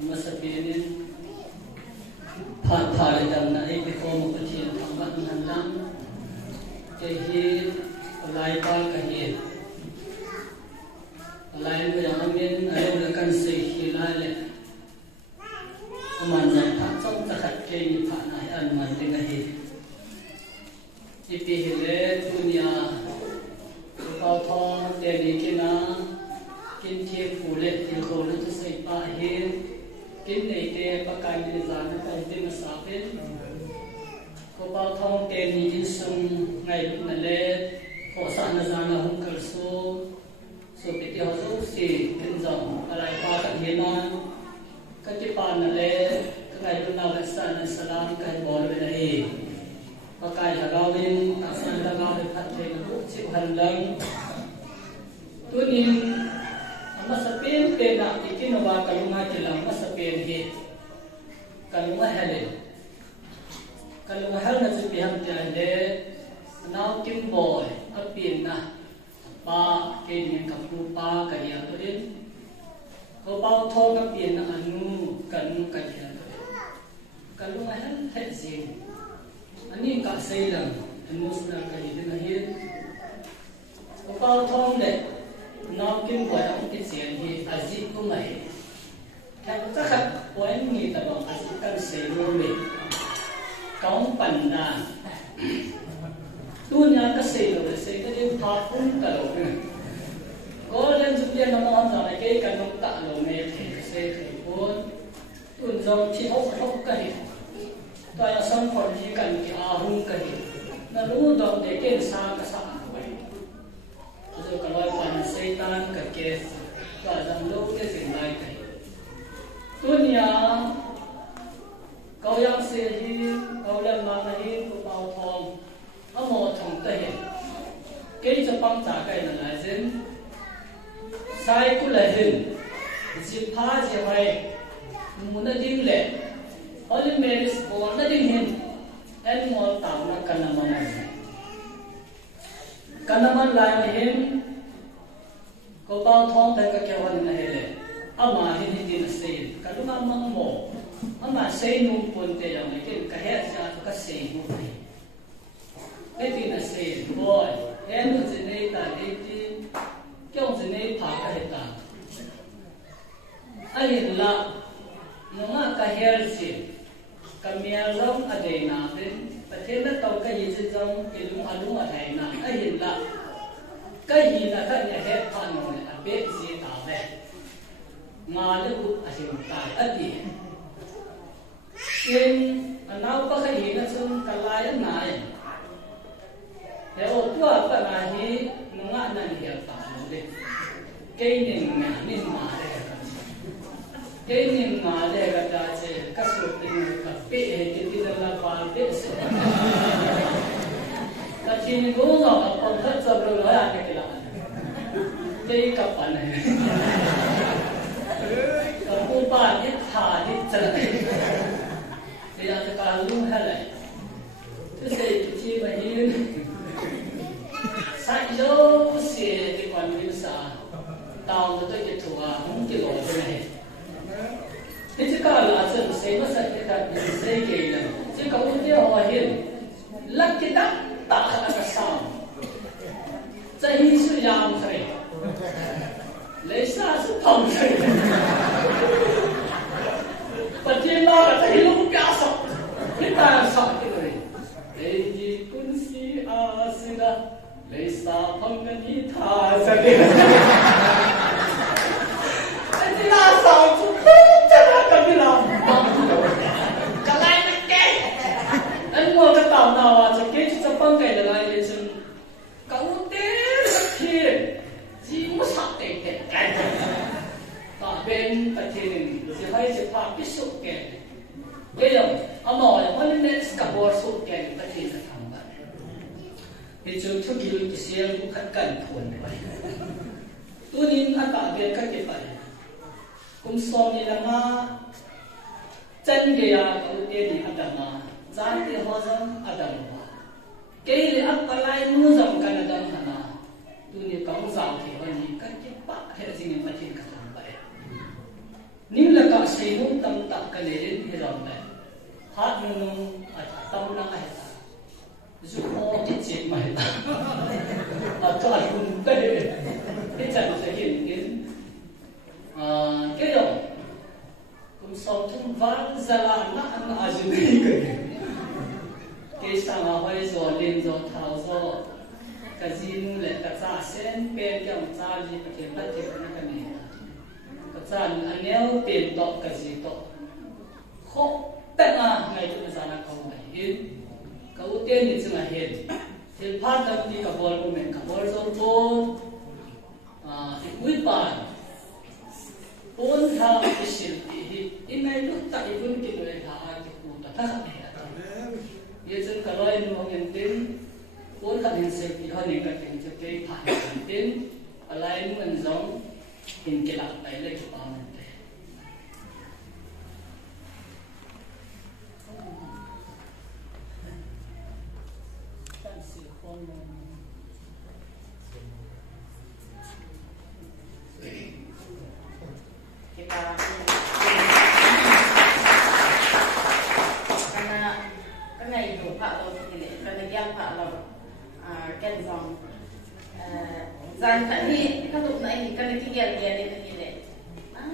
masapianin phá đam na ai bị khom một thiên thằng bạn hàng năm cái hi lai pa cái hi lai người yang amin ai orang kan say hi lai le aman yang phá trong tất cả cái ni phá này an man dengan hi ipi hi le dunia kau thong dari kena kin thiê phù lệ thì khổ nó cho xây pa hi kin này tê pakai ni zan nó kai tê mà sa bên ko bao thong tê ni in sung ngày lúc mà lệ khổ sa na zan là hung khởi so bị tiêu số xì kinh dòng alai pa các hiền non các chế pa na lệ các ngày lúc nào sa na salam cái bỏ về đây pakai là gao bên ta san là gao bên phát thế nó cũng chịu hành lăng tu nhìn masapin tena ikin wa kalunga tilang masapin hi kalunga hale kalunga hal na chu biham te ande naw kim boy apin na pa ke ni ka pu pa ka ya to din ko pau tho ka pin na anu kan ka ya to kalunga hal he zin ani ka sei lang anu sna ka ni na hi ko pau thong de nó kinh qua ông cái chuyện thì azit của mày cái tất cả quán người ta bảo azit cần xây luôn mình công bằng là tu nhà cái xây rồi xây cái điều thọ cũng cả rồi có lên chúng ta nó mong rằng cái cần nó tạ rồi này thì xây thì cuốn tu dòng thì hốc cái tôi là sống còn chỉ cần cái hung cái nó lú đồng để cái xa cái xa rồi kalau pan setan kerja, kadang lu ke sini kai. Dunia kau yang sehi, kau yang mana hi, kau tahu thong, amo thong teh. Kau Jepang cakai nalai jen, saya kulahin, Jepang jawai, muna ding le, oleh meris bona ding hin, en mau tahu nak kena mana. Kanaman lai mahin ko bao thong ta ka kyawan na hele ama hin din sei kalunga mang mo ama sei num pon te yang ke ka he sa ka sei mu ai tin na sei boy em je nei ta ei ti kyong je nei pha ka he ta ai la nonga ka her si kamia long ade na den thế nó tàu cái gì trên trong cái đúng ở này là cái gì là cái gì là cái nhà hết phần rồi là biết gì tạo về mà nó cũng ở hiện tại ở gì nên nó có cái gì nó xung cái lai này thế ở tua cái này thì nó ngã này hiện tại rồi cái niềm ngã niềm mà đây cái niềm mà đây cái đó chứ cái số tiền cái bể thì là bao bể là chỉ những cái nó là phong cách sắp rồi nói anh cái là đây cái phần này còn cô ba ít thà ít chân thì là cái luôn hay là cái gì chỉ mà như sai dấu xì thì còn như sao tao nó tôi cái thua không chịu nổi cái này thế chứ cả là chân xây mất sạch cái cái xây kì là chứ có những cái họ hiện lắc cái đắp tạ cái sao chạy sự làm thầy lấy xa sự phòng thầy và thiên lo là thầy lúc cả sọc cái ta sọc cái người lấy gì cũng si a si da lấy xa phòng cái gì tha ra cái thì là sao cũng cái lòng cái này cái cái anh mua cái tàu nào à chỉ cái cho băng cái là lại để chừng cậu té thì chỉ muốn sắp cái và bên cái thì chỉ hay chỉ phá cái số cái giống anh nói là hôm nay sẽ có một số cái thì sẽ thằng bạn thì chúng tôi kêu cái xe cũng khá cần thuần vậy tôi nhìn anh bạn biết cái vậy cũng so như là mà chân cái à cái tiền thì adam mà giá thì hóa dân adam mà cái này áp lại mua dòng cái adam hả tu ni kaum giàu thì hơn gì cái bạc hay là gì mà thiên cả thằng vậy níu là cả xây nung tâm tắc cái này đến thì làm này hát nung tâm năng hay ta dù họ cái chuyện mà ta cho anh cũng cái chẳng sẽ hiện đến cái đó cũng sau thung vang ra là nó ăn à dù cái sang hỏi rồi lên rồi tháo rồi cái gì nu lại cái giá sen bên cái ông giá gì cái tiền bắt tiền cái này cái giá anh nếu tiền đó cái gì đó khó tất mà ngày chúng ta là không phải hiện cái ưu tiên thì chúng ta hiện thì phát tâm đi cái bol của mình cái bol rồi bol thì quyết bản bol thao cái sự thì email lúc tại vốn cái người thao cái cụ ta khác này ये जन करोई नुंगन दिन और कहीं से भी होने का दिन जो के भाई दिन अलाइन मंजों इनके लाभ पहले के पामंते Zan tadi kalau nak ini kan tinggal dia ni.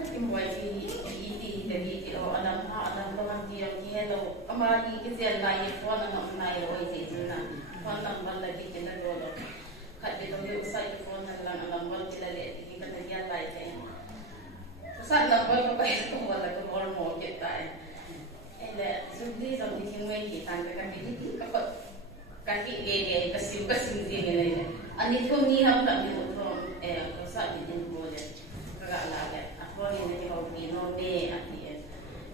Timbuai di dari orang anak orang dia tu kemari kerja lain pun anak lain orang itu na. Pun anak lagi kena dulu. Kat dia tu usai pun anak anak kita lihat kita kerja lain je. Saat nak buat apa itu buat aku mau mau kita. Ele sudah sampai sini kita kan jadi kapal kaki dia kasih dia ni. Ani tu ni ham tak ni tu saat di sini boleh kerja lagi. Aku ni nanti kau pino be ati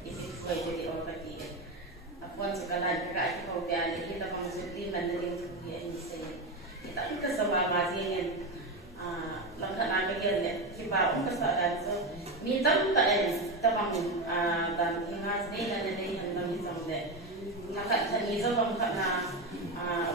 isi suai jadi orang kaki. Aku sekarang kerja kau dia ni kita maksud di mana dia dia ini saya. Kita ni kesemua masih ni langkah nak kerja ni kita orang kesadaran so minta tak ni tabang dan ingat ni nanti ni hendak minta ni. Nak ni so bangkat na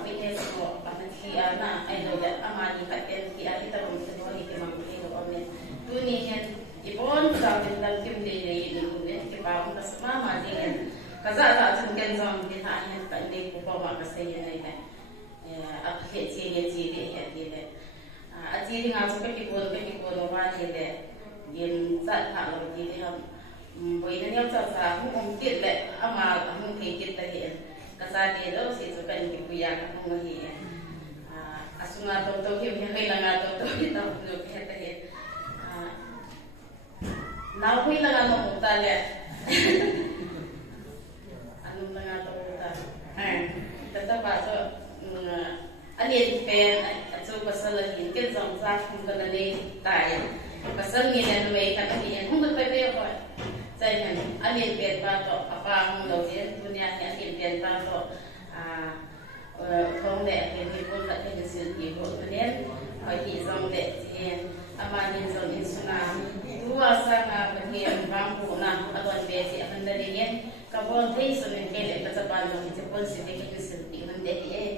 witness ko pataki na ay do ya amani katen ki ari ta rum sa ni ke mang ni ko ne tuni hen ibon sa bin dal kim de ni ne ke ba on kas mama ni kaza za tun ken zong ni ta hen ta ne ko ba ka se ne ne a ke ti ne ti de he ti ne a ti nga so ke ko no ba ni de yin sa ta lo ti de ham boi ne nyam sa sa mu ti le ama mu ke ti ta he kasadi lo si sukan di kuya ka ngahi asunga to ki me kailangan to ito lo kete he na kailangan mo utale anong nga to uta tata ba so ani pen at so pasalahin ken zong sa kung kana ni tay pasal ni na may katahiyan kung ba pe ko saya ni alien pen pa to apa mo lo je dunia ni alien pen pa to không để cái việc con lại cái sự gì của nên hỏi chị dòng để thì ama nên dòng in suna dua sang bên hiền vang phụ nam ở toàn về thì anh đây nhé các con thấy sự nên cái để các bạn dùng thì con sẽ cái sự gì mình để thì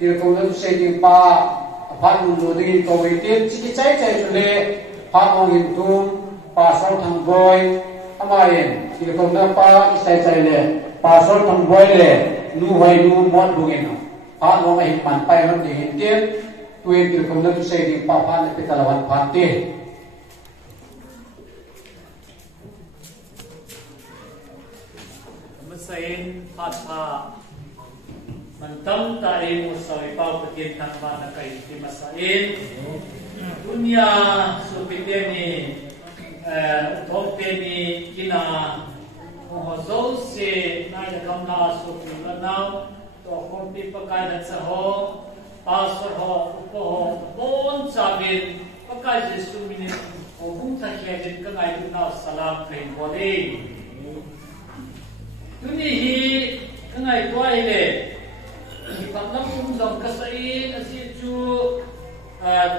tiêu công năng xây dựng ba phát ngôn đồ đi cầu về tiên chỉ cháy cháy cho lệ phát ngôn hình tung ba sáu thằng boy amain tiêu công năng ba cháy cháy lệ ba sáu thằng boy lệ nu hoài nu món bùng em phát ngôn hình bàn bay hơn để hiện tiên tuyên tiêu công năng xây dựng ba phát để ta làm phát tiên Masain patha mantam tae musai pau patin tanwa na kai ti masain dunia supiteni thopeni kina hozo se na ya kamna supina now to kompi pakai na sa ho pastor ho upo ho bon sabin pakai jesu minin o bung ta kya jin ka ngai na salam kai bole Tuni hi kangai tuai le ipaklam umdom kasai asichu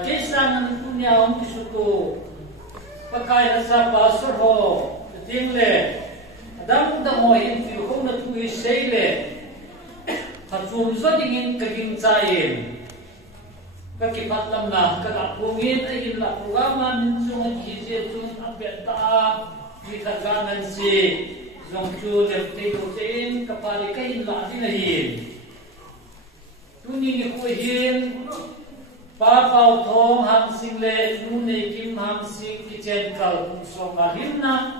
kesan dunia om kisutu pakai rasa pasur ho ting le adam da mo hin fi khom na tu sei le thachum zo dingin kaging chain ka kipatlam na ka pungin ai la programa min chung hi je chung apeta ni thaganan si Dòng chua đẹp tây đồ trên cặp bà đi cây lạ thế này hiền tu nhìn cô hiền ba bao thong ham sinh lệ nu này kim ham sinh cái trên cầu cùng song à hiền na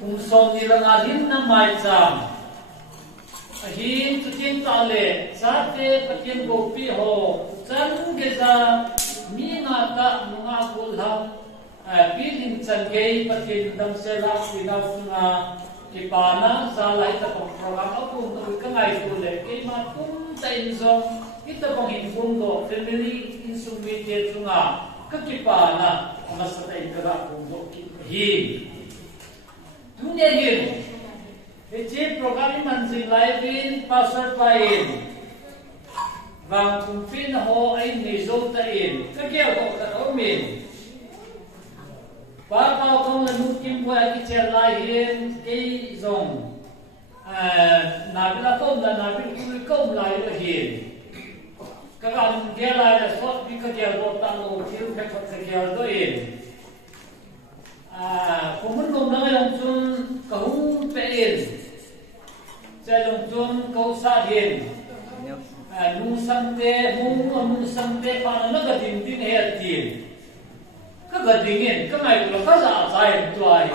cùng song đi là hiền na mai chạm hiền tu trên ta lệ sát thế bắt trên bộ pi hồ chân cái ra mi ngã ta ngã cô làm pilin chan gei patin dam se la pinau sunga ipana sa lai ta pong program aku tu ka ngai tu le ke ma kum ta in zo kita pong in fung do family in sum mi te sunga ka kipana ma sa ta in ka pong do hi dunia hin e je program man jing lai bin pasar lain wang kum fin ho ai nei zo ta in ka ke ko ta o min ba tao không là nút kim qua cái chè lai hiền cái dòng nào biết là công vui công lại là hiền các bạn nghe lại là sót đi cái chè bột tăng lô thiếu cái phần cái chè đó hiền cũng muốn công năng lòng chun câu bé hiền chè lòng chun câu sa hiền nu sang te pa nó cái tin tin hết tiền cái dingin cái này cũng có giả sai tuai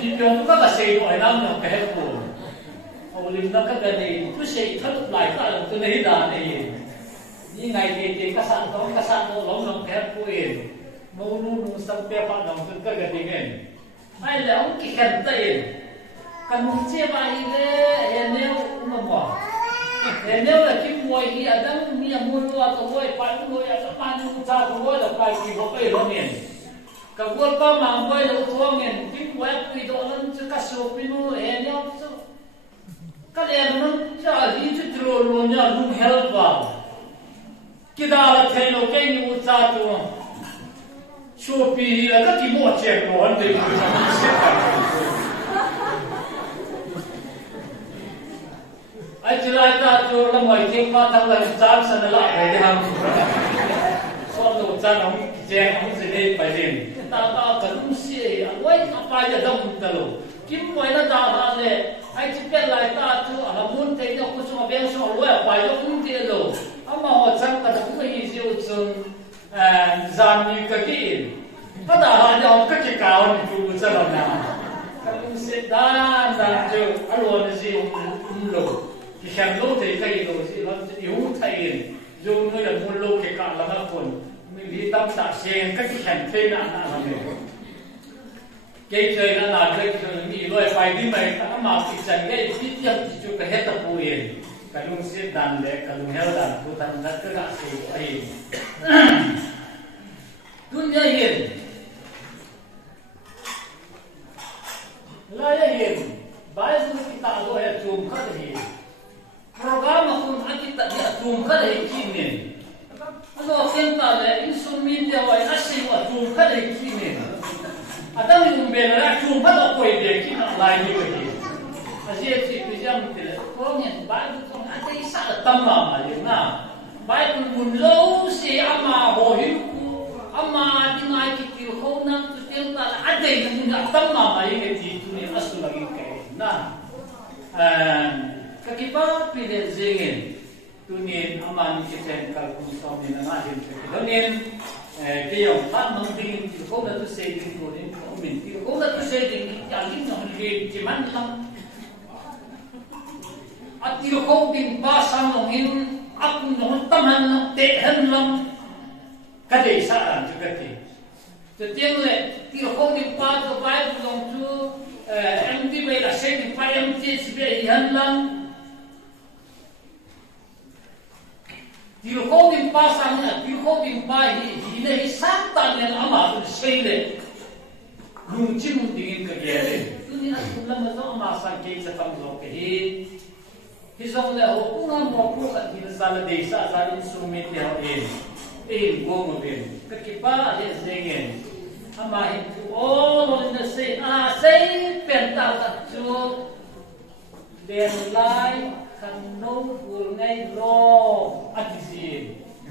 chỉ trong các cái xây mọi năm là cái hết rồi ông linh đó cái này cứ xây thắt lại cả là tôi thấy là này như ngày thì cái sản đó lóng cái hết rồi nô nu sang pe pa nong cái dingin ai là ông cái khen tay cần một chia bài đấy nếu mà bỏ nếu là kim mồi thì ở đâu như mua loa tàu mồi phải mồi ở các bạn chúng ta tàu mồi là phải kỳ có phải lo miền cả quân có mà mồi là thua miền kim mồi quy độ lên cho các số pinu nếu các em nó cho đi chút rồi luôn nhá luôn help vào cái đó là thấy nó cái như ta tu số pi là các cái mua tiền của anh đấy ai chỉ lại ta cho làm mọi chuyện mà thằng là chán sân lại để ham son đồ chán ông chèn ông gì đây phải liền ta cần xí quay apa giờ đông tao kim quay nó ta là này ai chỉ biết lại ta cho là muốn thấy nó cũng cho bên số lối phải nó cũng tiền rồi mà họ chẳng ta cũng phải diệu chung giảm như cái gì có đã là cái cao như chú cho làm nào cái cũng sẽ đa cho anh luôn diệu rồiที่แข่งโลกที่ใครโลกที่เราอยู่ไทยอยู่นู่นแหละมูลโลกที่การละคนมีวิธีตั้งแต่เชียงก็ที่แข่งเท่านั้นอะไรเนี่ยเกี่ยเจอนั่นแหละเกี่ยมีรอยไฟที่ไม่ถ้ามาติดใจได้ที่ยังจุดกระเฮ็ดตะปูเองกันลุงเสียดันเลยกันลุงเฮลดันผู้ทันนัดก็ได้สิไอ้ดุนยาเห็นลายเห็นบายสุดที่ตาโดยจูมขัดเห็นprogram aku kita dia tum kada ikinin ano kenta le insummin dia wa asin wa tum kada ikinin adam yung benara tum kada ko ide kina lai ni ko asie ti siam thì có nghe bài trong anh thấy sao tâm mà liền na bài buồn lâu si ama hồ hiu ama đi ngay cái kiểu khâu năng tu tiên ta anh thấy mình tâm mà cái gì tu này asu lagi cái na cái ba pilihan zingin tu nên ama ni kita kalau pun sama ni na hiu tu nên cái dòng phát mang tin thì không là tôi xây dựng của đến của mình thì không là tôi xây dựng cái những dòng gì chỉ mang tâm at thì không tin ba sang lòng in áp nó tâm hành tệ hơn lòng cái đấy sao làm cho cái gì cho tiếng lệ thì không tin ba cho bài lòng chú em đi về là xây dựng phải em đi về hơn lòng thì không tin ba sang là thì không tin ba thì này sát tan nên ama tôi xây lên lung chim đi cái gì đấy tôi nghĩ là chúng ta mới có ama sang cái sẽ tâm rồi cái thì dòng là cũng ngon một cuộc thì là là để sa ra instrument để họ in gồm một bên cái ba để dễ ama hiện all in the same say pen tạo ra cho đèn lai khăn nâu buồn ngay lo ăn gì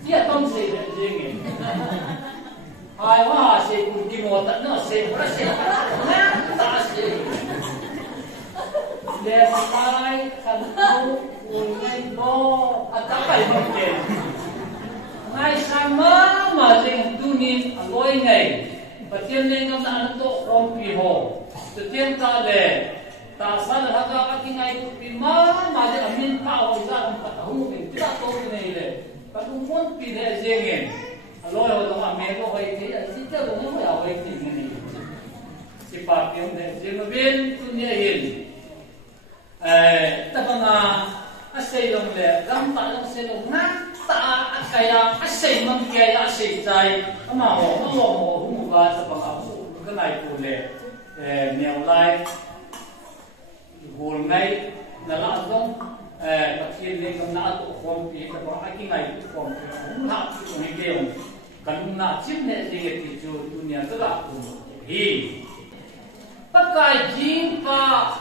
chỉ tâm gì để dễ ai mà sẽ cùng đi một tận nó sẽ nó sẽ nát ta sẽ đèn lai khăn nâu buồn ngay lo ăn cả cái vấn đề ngay sáng mà dành tu niệm lối ngày và tiên lên ngắm ăn tổ ôm bì hồ từ tiên ta để ta san là cái ngày tu bì mà dành mình tạo ra làm cả hùng mình chưa tốt này để và cũng muốn bì để riêng nghề lối ở đó mà mẹ có hay thế là chỉ cho đúng không phải hay thì này chỉ phát tiếng để riêng mà bên tu niệm hiền ta bằng xây lòng để gắn tạo lòng xây lòng nát ta kaya asay mang kaya asay tay ama ho hùng và sa bằng cái này của lệ nèo lai hồn ngay là lạ giống bác thiên lên cầm nã tổ phong thì ta có cái này phong hùng hạ của người kêu cần nã chip này thì cho dunia rất là hi tất cả gì cả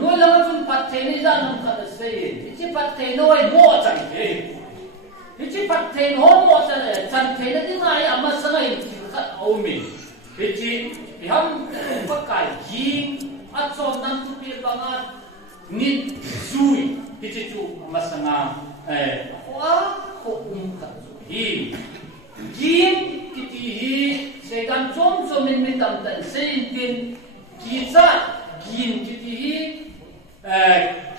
nuôi lăng chúng phát thế này ra nằm thật xây, chỉ phát thế nuôi mua chẳng thế, chỉ phát thế hố mua chẳng thế là cái này à mà sao này chỉ phát âu mình, chỉ hâm phát cái gì, at cho năm tu biết bằng at nít suy, chỉ chú mà sang quá khổ khát hi, gì hi sẽ làm cho mình tầm tận xây tiền kỳ ra gin kiti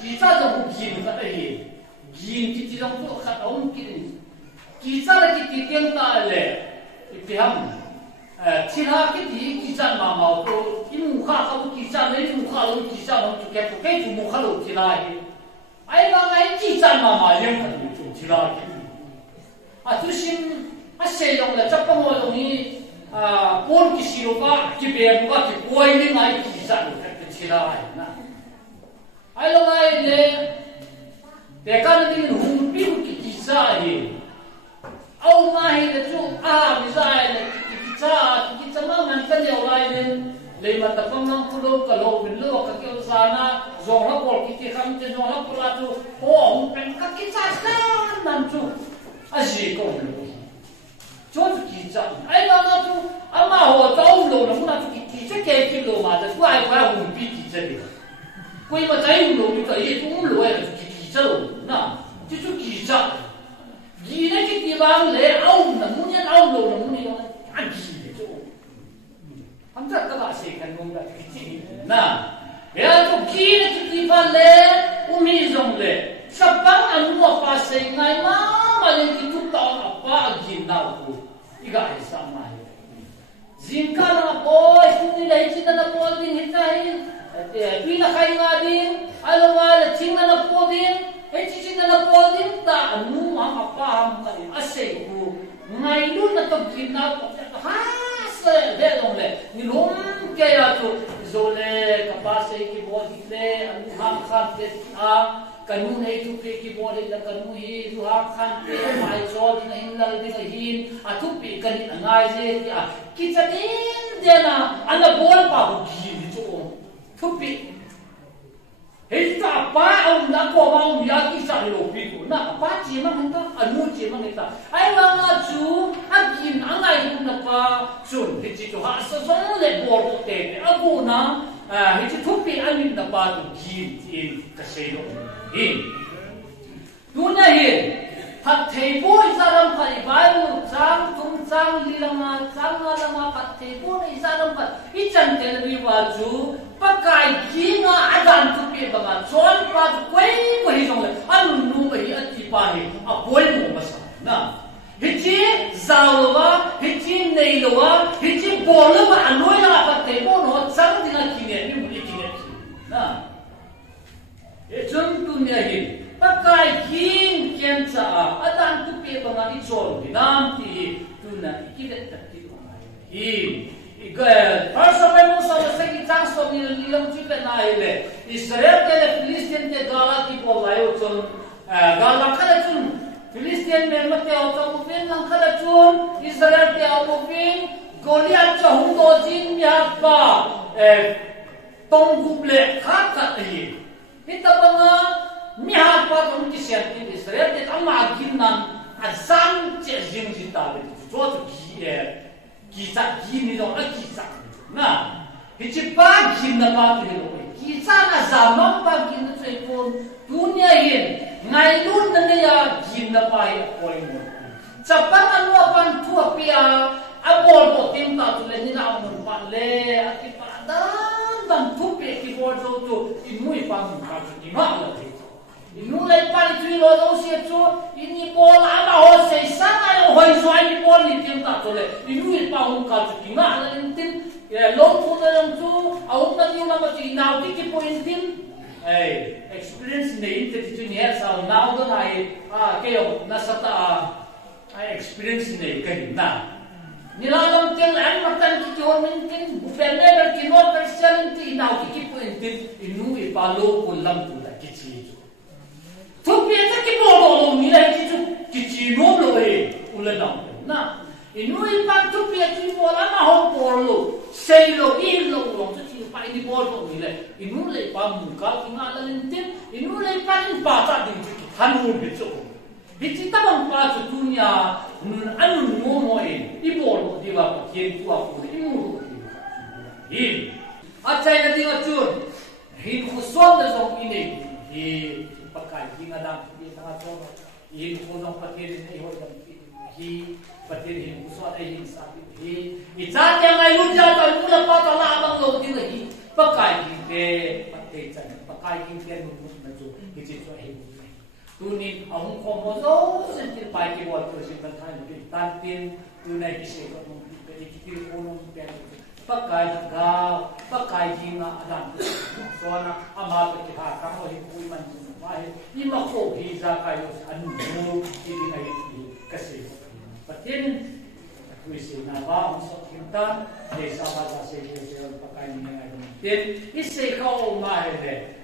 kita dong gin kata hi gin kiti dong tu kata ông kita la kiti tiang ta le ipiham thila kiti kita ma mau to imu kha ka kita le imu kha lo kita lo tu ke ke tu mu kha lo thila hi ai ba ngai kita ma yem kha tu thila hi tu sim se dong la chap mo dong ni pon ki siro ka ki be ka ki koi ni ngai kita lo Chilai na, ai lo ai le, bekan ni hung pin kisah ni, au mai le tu misal le kisah mana kan dia lai le mata pang pulau kalau belu kakek sana, zong la pol kita kam je zong la pol tu, hung pen kakek sana nantu, asyik kau le, cuma kisah, ai lo tu, ama ho tahu lo, namun tu这个kilo嘛，这怪红比几只的，怪嘛再用路就可以用路哎，几只路，那这就几只，几那个地方来熬呢，木年熬路呢，木年按几的就，他们这个把谁看懂的？那，然后几那个地方来，我们用来，什么安我把谁来嘛，嘛人家都到阿爸见到过，一个还上嘛。Zingka na boy, kung nila isin na po din hitahin, pinakay nga din, alam nga, ching na po din, chisin na po din, ta, ano ang apaham ka din, asay ko, ngayon na ito ginawa, hasa, delong le, nilong kaya to, zole, kapasay kibodit le, ang hangkang kanun ay tupi kibodit na kanun hi, hangkang may sol, na hinlal din na hin, atupi kanit angay zet, kita din na ana bol pa ko gini to tupi apa ông đã có bao nhiêu cái sản lượng phi của na apa chỉ mà người ta anu chỉ mà người ta ai mà ngã chú anh nhìn anh này cũng là pa chuẩn thì chỉ cho họ sẽ sống lên bờ bờ tề aku na thì chỉ thúc bị anh nhìn là pa tu nhìn cái gì đó in tu này phát thầy bố ra làm phải vài một trang tung trang đi làm phát thầy bố này ra làm phải ít chân tiền bị vào chú pakai kinga adan tu pe banga chon pa kwei kwei jong le an nu mai ati pa ni a poi mo masa na hichi zawa hichi nei lowa hichi bol ma anoi la pa te mo no chang dina kine ni mu kine na e chon tu nya hi pakai kin ken cha adan tu pe banga ni chon ni nam ti tu na ikile ta ti hi First of all, most second chance of nilang chipen na ile. Israel ke Philistine ke gala ki bolay uchon gala kala chun Philistine me mate uchon ufin lang kala chun Israel ke aufin Goliath chahung do jin ya pa tong guble khat hi. Kita banga miha pa tong kisian Israel ke amma ginnan azam che jing jita le. Chot ki kisah gini dong, kisah. Nah, hidup pagi napa tu loh. Kisah na zaman pagi tu sepon dunia ini ngailun nanya gini napa ya poin. Cepat anu apan tua pia, abol botim tak tu le ni nak amun pale, aki padan dan tu pia keyboard tu imu ipang kaki di mana lah. Inu lepas itu lo dong siapa ini bola apa ho sesana yang hoi suai ini bola ni tim tak boleh inu lepas muka tu kina ada tim long tu dalam tu awak nanti orang macam inau ti poin tim experience ni itu tu ni asal now tu hai kau nasata experience ni kan na nilalam tiang lain makan kita orang mungkin bukan berkinot persialan ti inau ti poin tim inu lepas lo pulang tu dah kecil. Tapi kita kibodo nilai kita kicino lo ulenam. Nah, ini ipak tu kita kibola mahon porlo, selo ilo ulang tu kita pakai di porlo nilai. Ini lepas muka kita ada lentin, ini lepas baca di kita hanu betul. Kita bang baca dunia anu nomoi di porlo di bawah kian tua pun imu. Ini, acai nanti macam ini khusus dalam ini. Pakai hingga dalam di tengah coba ini konon pakai ini hojan ini pakai ini usah ini sapi ini icat yang ayun jatuh mula patah abang lo di lagi pakai ini pakai ini mus maju itu ini tunin awak komodo sentil pakai buat terus bertahan di tanpin tunai kisah konon di kiri konon pakai gau pakai hingga adam soalnya amal kita kamu hidup iman ini makhluk hiza kayu anu ini kayu kasih. Patin kuisi nama untuk kita desa bahasa sehari pakai ini ada. Dan isi kau mahir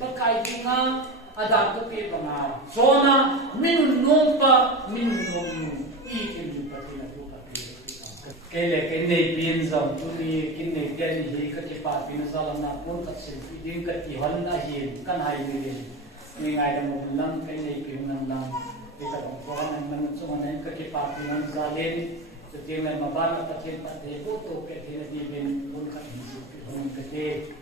pakai jinga ada kopi pengar. Zona minum nompa minum ikin patin itu pakai. Kele kene pinjam tuli kene kene hi ketipa pinjam na pun kasih idin ketihan na hi kan hai ni. Ini ada mobilan kene pinjam lang kita bukan yang mencuman ketipa pinjam zalin setiap mabar patin patin foto kene di bin pun kan ini kete.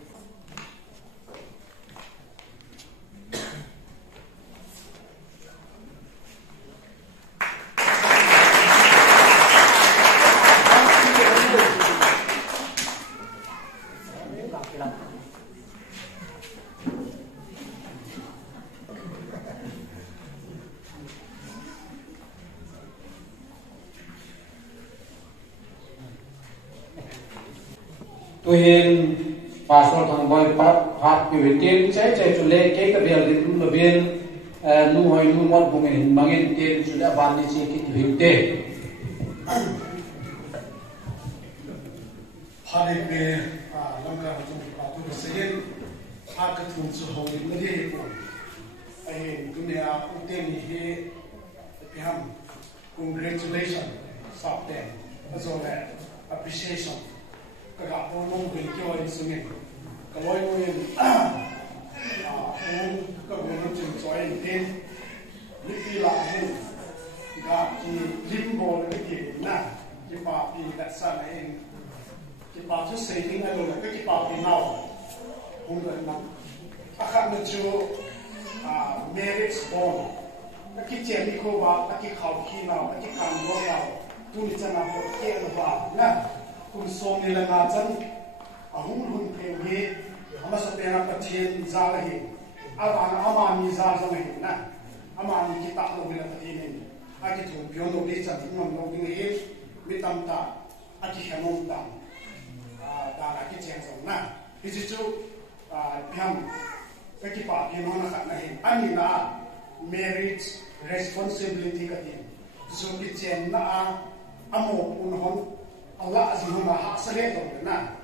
Tuhin pasal thang boy pat piwitin cai chule ke ka bel din no bel nu hoi nu mon bungin mangin tin sudah bani chi ki hinte phare pe lamka tu tu segen ha ka thum su ho ni de ko ai dunia uten ni he piham congratulations sabten azole appreciation kaga po mong bilkyo ay sungin kaloy mo yun các bộ nó chừng cho anh tên những cái lại hình gặp thì lim bò cái gì nè cái bà thì đặt sang này cái bà chút xây thì ngay rồi cái bà thì nào không được nằm khác nữa chứ marriage bond cái chuyện đi khâu bà cái khảo khi nào cái cam go nào tu đi chân nào một cái là nè cùng sống đi là ngã chân hung hung theo nghe ama sa pera pathian za la hi ama ni za za hi na ama ni kita lo bila pathian a ki thum pyo no le chan ngam no bi nge mi tam ta a ki hanom ta da la ki chen so na hi chu pyam ka ki pa ki no na kha na hi ani na marriage responsibility ka ti so ki chen na amo un hon Allah azim ma ha sa le to na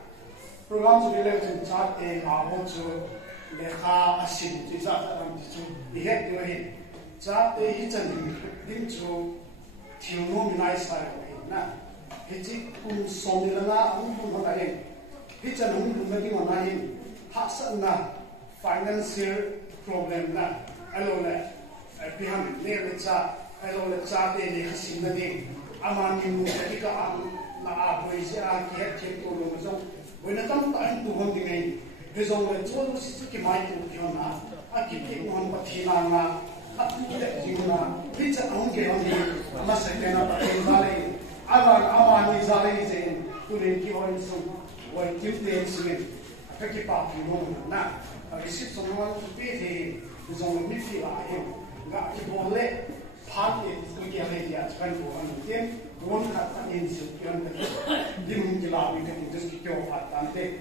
program to relate to chat a how to lekha asin ti za ram ti chu bi het yo hi chat e hi chan dim chu thiuno minai style ko na he chi kun som ni la ang kun ma ai hi chan hum kun ma ki ma na hi ha sa na financial problem na alo le bi ham le le cha alo le cha te ni khasin na ni ama ni mu ti ka am na a boi ja ki het chen to lo zo when I come to home again, there's only two sister my to Kiona, I keep it one Patina, up to that Kiona, it's a own game on the Masakana Valley. Amani Zali is in to the Kion some when Tuesday Smith, a picky pop you know now. I received someone to pay him, who's only Mifila him, got to go let part it to get a spend for 110. One cut in Silkian, Dim Gila, we can just get your heart and take.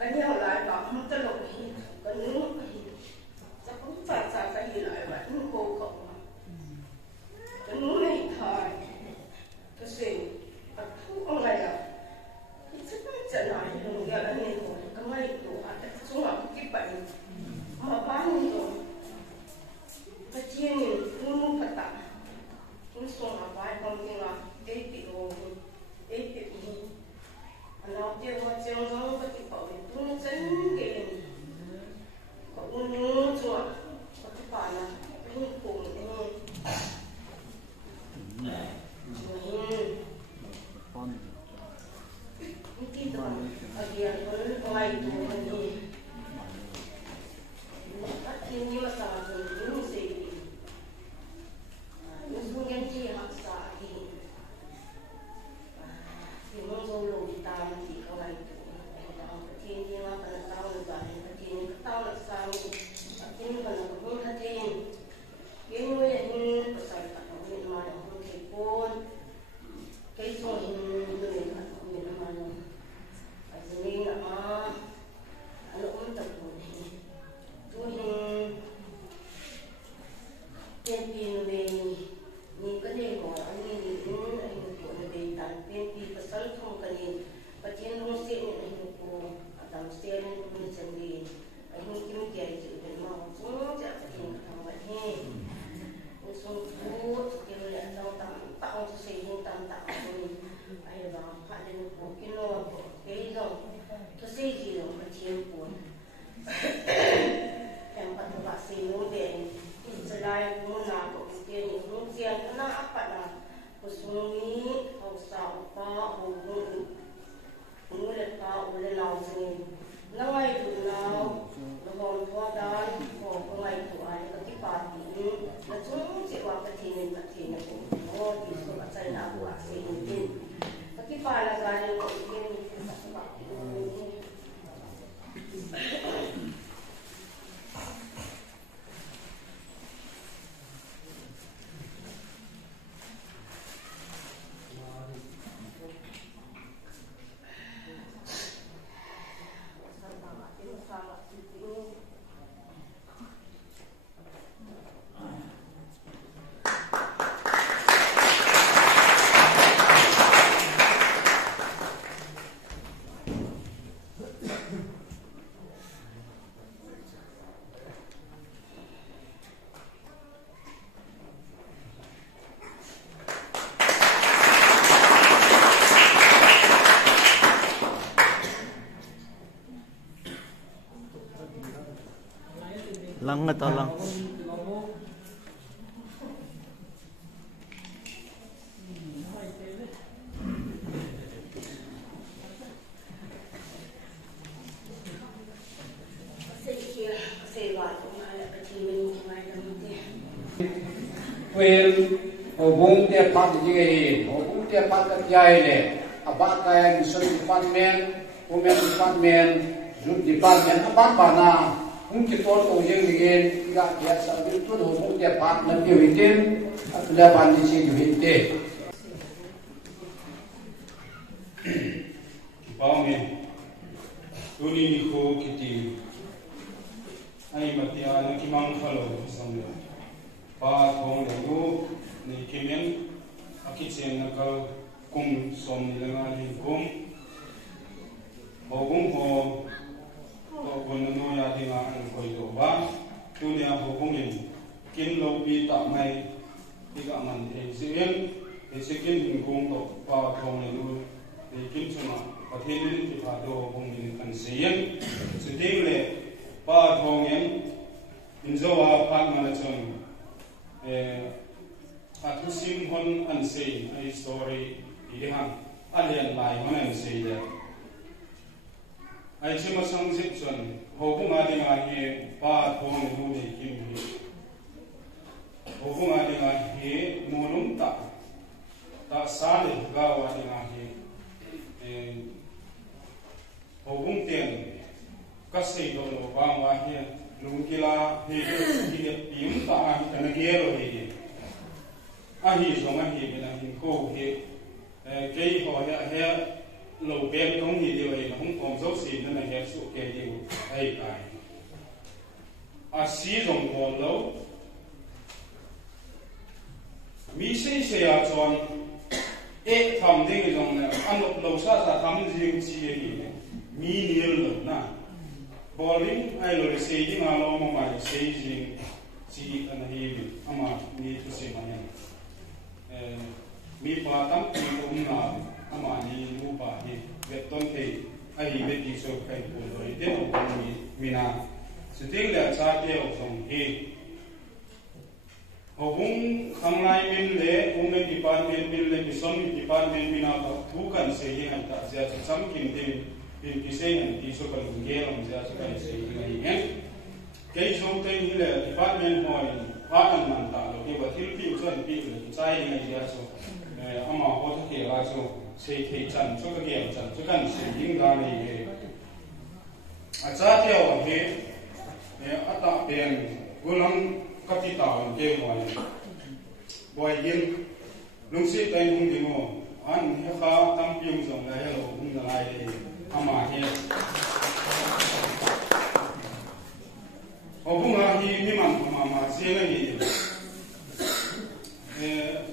Cái nhau lại bảo không có lỗi, có những lang nga to lang. Well, hubung dia pat jadi, hubung dia pat kerja ini, abang kaya mission department, women department, youth department, abang mana, mungkin tu yang dengan tidak biasa itu hubung dia pat nanti weekend, atau dia bandi sih weekend. Kipaume, tuni ni ko kiti, ai mati ana kimang khalo sambil. Pa thong le lu ni kimen akitchen nakal kum som ni langa ni kum bogum ho to gon no ya dinga an koi do ba tu ne a bogum ni kin lo pi ta mai ti ga man e sien e sekin ni kum to pa thong le lu ni kin chuma pathen ni ti pha do bong ni kan sien se ding le pa thong yen in zo wa pa ma na chon atu sim hon an sei ai story idehang alian lai hon an sei de ai chima sang zip chon ho bu ma de nga he pa thong ni lu ni kim hi ho bu ma de nga he molum ta sa de ga wa de nga he ho bung ten ka sei do lo ba wa he lung kila he he pium ta a kana gero he a hi so ma he na hin ko he ke ho he lo ben kong hi de we hong kong zo si na he su ke de ai kai a si rong ko lo mi sei se ya chon e tham ding jong na an lo sa tham jing chi ni mi ni lo na bowling ai lo sei ji ma lo ma mai sei ji chi an hi ama ni tu se ma mi pa tam ki ko na ama ni mu pa hi ve ton ke ai ve ti so kai ko lo ite no mi na se ting le cha te o song hi hobung khamlai min le women department min le mission department min na thu kan se hi han ta sia cham kin tin in kiseng di so kan ngelom ja so kan se ngai ngen ke so te ni le department hoi pa kan man ta lo ke ba thil pi chuan pi le chai ngai ja so ama ho ta ke la so se ke chan so ka ge chan so kan se ing da nei ge a cha te o he ata pen gulang kapital ke hoi boy yin lung si tai hung di mo an he kha tam pi so la he lo hung da lai ama he obunga hi ni man ma se na ni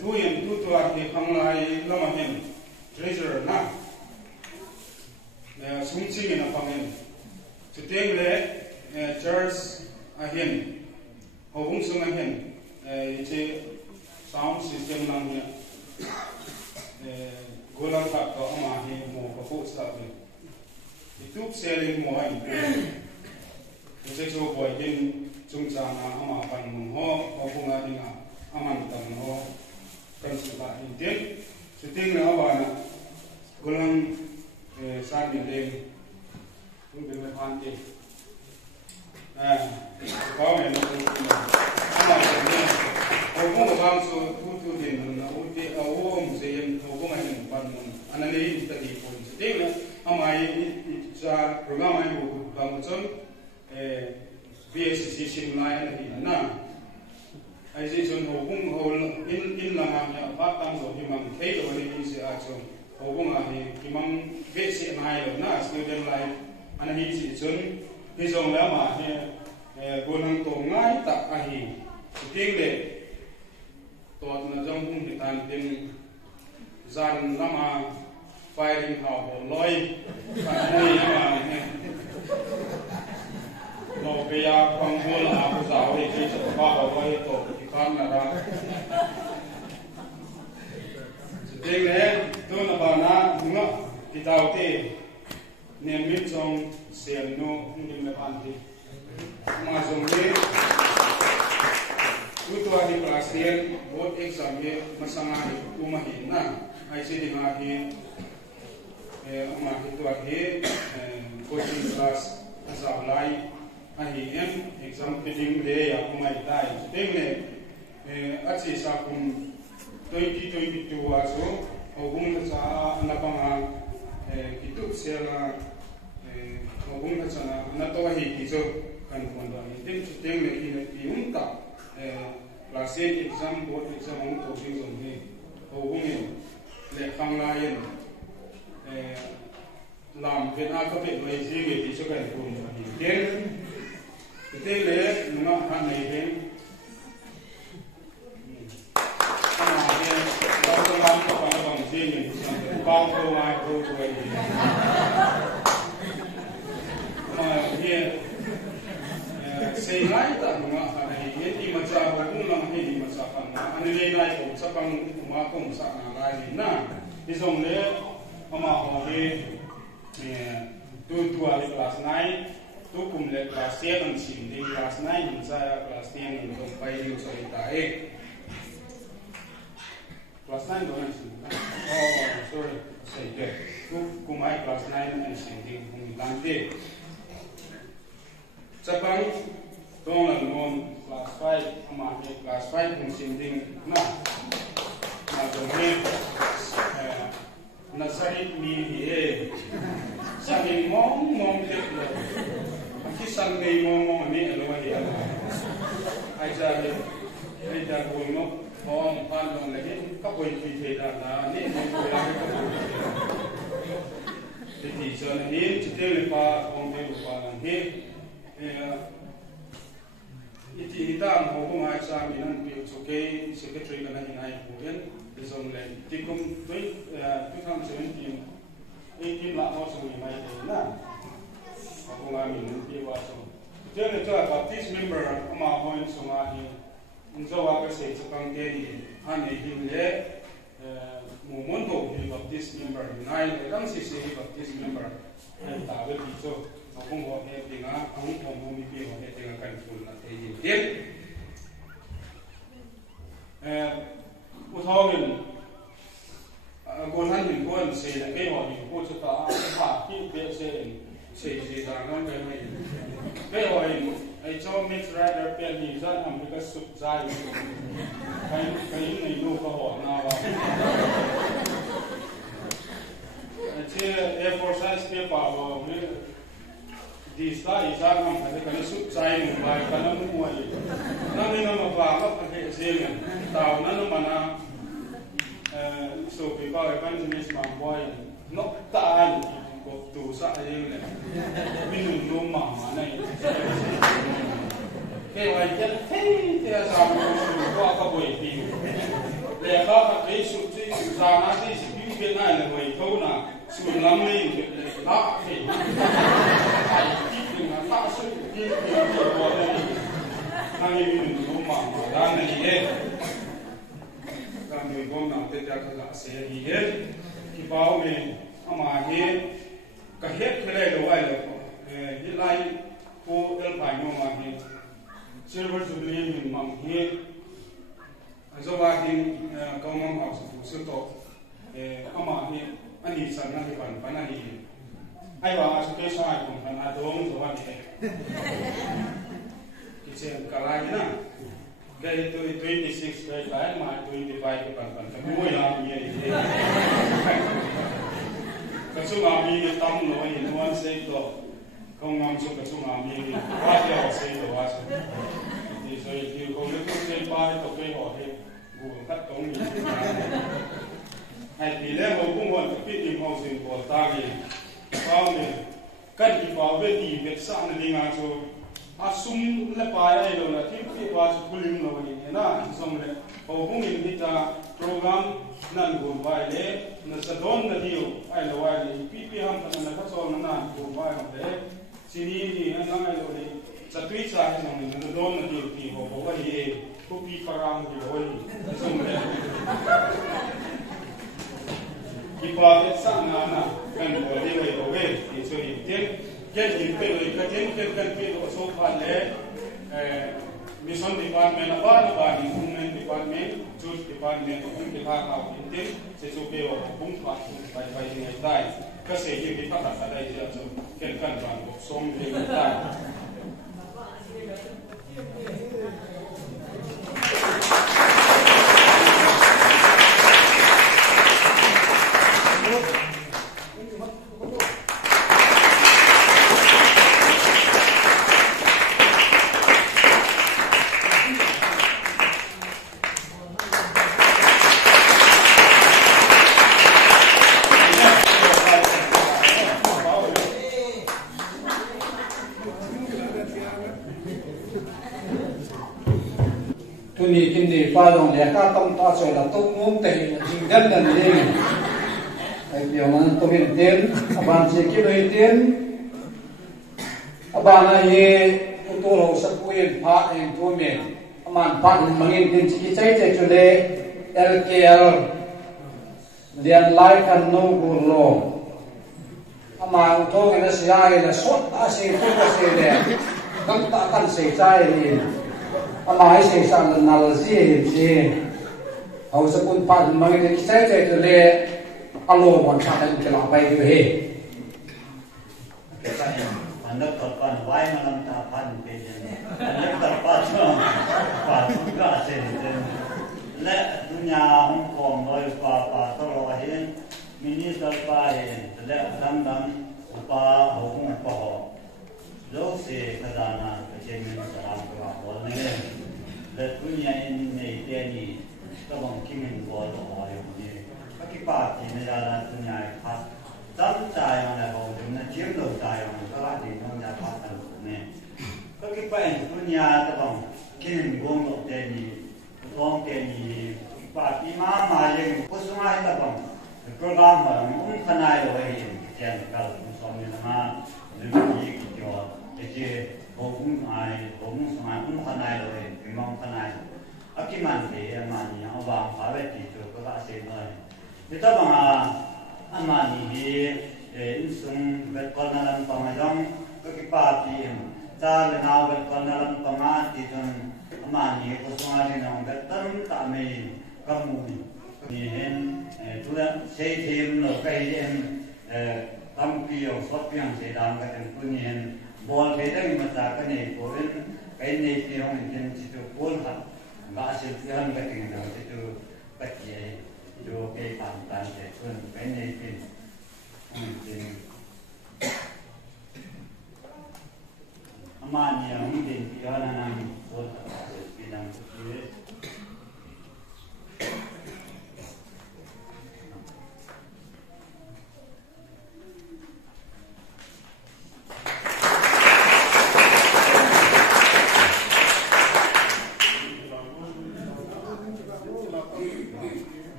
tu yen tu to a ke khang lai lama hen treasurer na sung chi na pang to take le church a hen obung sung a hen che sound system nang ya golang tak to ama hi mo ko fu sa YouTube selling mo ai je jo boy din chung cha na ama pan mong ho ko punga dinga aman tam ho kan su ba in tin su ting na ba na golang sa ni le tung be pan ti ko me no ama ni ko mo ba so tu din na u ti a wo mo se yen ko mo ai pan ana le ta di ko su ting na ama sa programa ai ko kam chon BSC Simlai na ai ji chon ho bung ho in la ma ya ba tam so hi mang thei lo ni se a chon ho bung a hi ki mang be se nai lo na student life ana hi ji chon hi jong la ma he ko nang to ngai ta a hi ting le to na jong bung ki tan tin zan lama firing how loi ka ni ma he no be ya kwang ho la ku za we ki cha ba ba wa to ki kan na ra de ne to na ba na nga ki tao te ne mi chong se no ni me pan ti ma jong ni tua di kelas dia board exam dia masalah rumah ini nah IC di ngahin rumah itu akhir coaching class asal lain akhirnya exam pending dia yang rumah itu dengan aci sakum 2022 aso hubung sa napang itu sela hubung sa natohi itu kan kondang itu dengan ini diunta Lasen exam board exam ang coaching zone hubung le khang lain làm việc ai có thể nói gì về thì cho cái cùng cái lẽ nó hàng này thế mà cáiเราต้องlàm các bạn bằng gì nhỉ bao câu ai câu tuổi mà hiện xây lại tại nó hàng này hiện thì mà cha cũng làm hiện thì mà cha bằng anh này lại cũng cha bằng mà cũng cha lại na thì giống như mà họ đi tu tua di kelas 9 tu kum le kelas 7 sim di kelas 9 saya kelas 10 untuk pai di cerita kelas 9 dong sim oh sorry saya tu kum ai kelas 9 sim di kum nanti Jepang dong lah non kelas 5 sama kelas 5 kum sim di nah dong ni Nasari ni saking mong dek lo, kisah ni mong ni alo dia. Aja kuno, pan dong lagi, kapoi kita dah ni mong lagi. Jadi jangan ni kita lepas lepas ni, itu kita mau aja minan piusuke secretary kana hinai puyen. Isong len tikum 2017 18 lah mau sung mai na aku ngamin di waso jadi tu baptist member ama hoin sunga hi unzawa ka se chakang te ni ane himle mumon to hi baptist member nai dang si baptist member ai ta be ti so aku ho he tinga ang ko mo mi pi ho he tinga kan ful na te hi Uthawin Gohan min Gohan say that they want you go to the keep their saying, say they are not going to they are in a job makes rather penny, and because of Zai. I know for now. Air Force Size paper, these guys are not going to suit Zai by Kanamu. Nothing on the farm of the Zillion. Tao nano mana so people evangelist boy not taan ko tu sa ayun le minum luma mana ke wai jan hey te sa mo ko ka boy pi le ka ke su ti sa na ti si pi be na le wai ko na su lam ni na he ai ti na ta su ti ko le na ni minum luma da na ni kami bom na te ta ka se hi he ki bao me ama he ka he khele lo ai lo hi lai ko el pai no ma he silver jubilee min mam he azo wa hin ka mam house fu su to ama he ani san na he pan pan ani ai wa su ke sa ai kon na dong zo wa ni ki chen ka lai na Dari 26 grade lain, mah 25 kan. Semua yang ini. Kesungami ni tamu loh ini, tuan saya tu, kau ngamsu kesungami ni, wajah saya tu wajah. Jadi saya dia kau ni tu saya pada tu kau hohe, bukan kat kau ni. Hai bila kau pun buat tapi di mau sini buat tadi, kau ni kan di bawah di beksa ni ngaso. Asum lepai ai lo na ti was kulim lo ni na som le o bung in hita program nan go bai le na sadon na dio ai lo ai le pi ham na ka so na go bai le sini ni na ai lo le satui cha ni na don na dio ti ho ho ai ko pi farang di ho ni som le ki pa ke sa na kan go le le ho ve ti so ni ten Gen in pe le ka ten kan pe so phan le Mission Department apa na Human Department, Youth Department, kita kau intin sesuatu hukum pai dengan dai. Kasi kita tak ada dia tu kan bang som dengan dai. Tuni kini padong leka tong ta choi la tung mum te jing dan dan ni ai piao man to min ten aban che ki loi ten abana ye to lo sa puin pha en to me aman pha mangin tin chi chai chai chule LKL lian lai kan no go lo ama to ke na sia ai la sot a se to ka se de kam ta kan se chai ni ama ai se sang na la ji hi ji au sa kun pa mang ni sai sai to le alo mon sa kan ke la pai hi ke ta ni andak ta pan wai malam ta pan pe je andak ta pa so pa ga se le dunia hong kong loi pa to lo hi minister pa hi le dam pa hong pa ho lo se kadana ke min sa ba bol ne le dunia ni te ni to bang kimin bol ho yo ni ka ki pa ti ne la dunia pa tam ta yo na ho de na chim lo ta yo ka la ni no ya pa ta ne ka ki pa en dunia to bang kimin bol lo te ni long te ni pa ti ma ye ko su ma ta bang program ma khana yo hi chen ka so ni na le ni ki yo je hong ai hong sang khana yo hi mong khana akiman de amani awa pa ve ti to ka se no ni ta bang amani hi insung vet kon na lam pa ma dong ka ki pa ti ta le na vet kon na lam pa ma ti ton amani ko so ma ni nong vet tam ta me ka mu ni hen tu la se thêm lo kai em tam pi yo so pi ang se dam ka ten ku ni hen bol ke dang ma ta ka nei ko ren kai nei pi hong ten chi tu bol ha ba se han ka ting na chi tu pa ye yo ke pan tan te kun kai nei pi tin amani ang din pi ana nang bol pi dang pi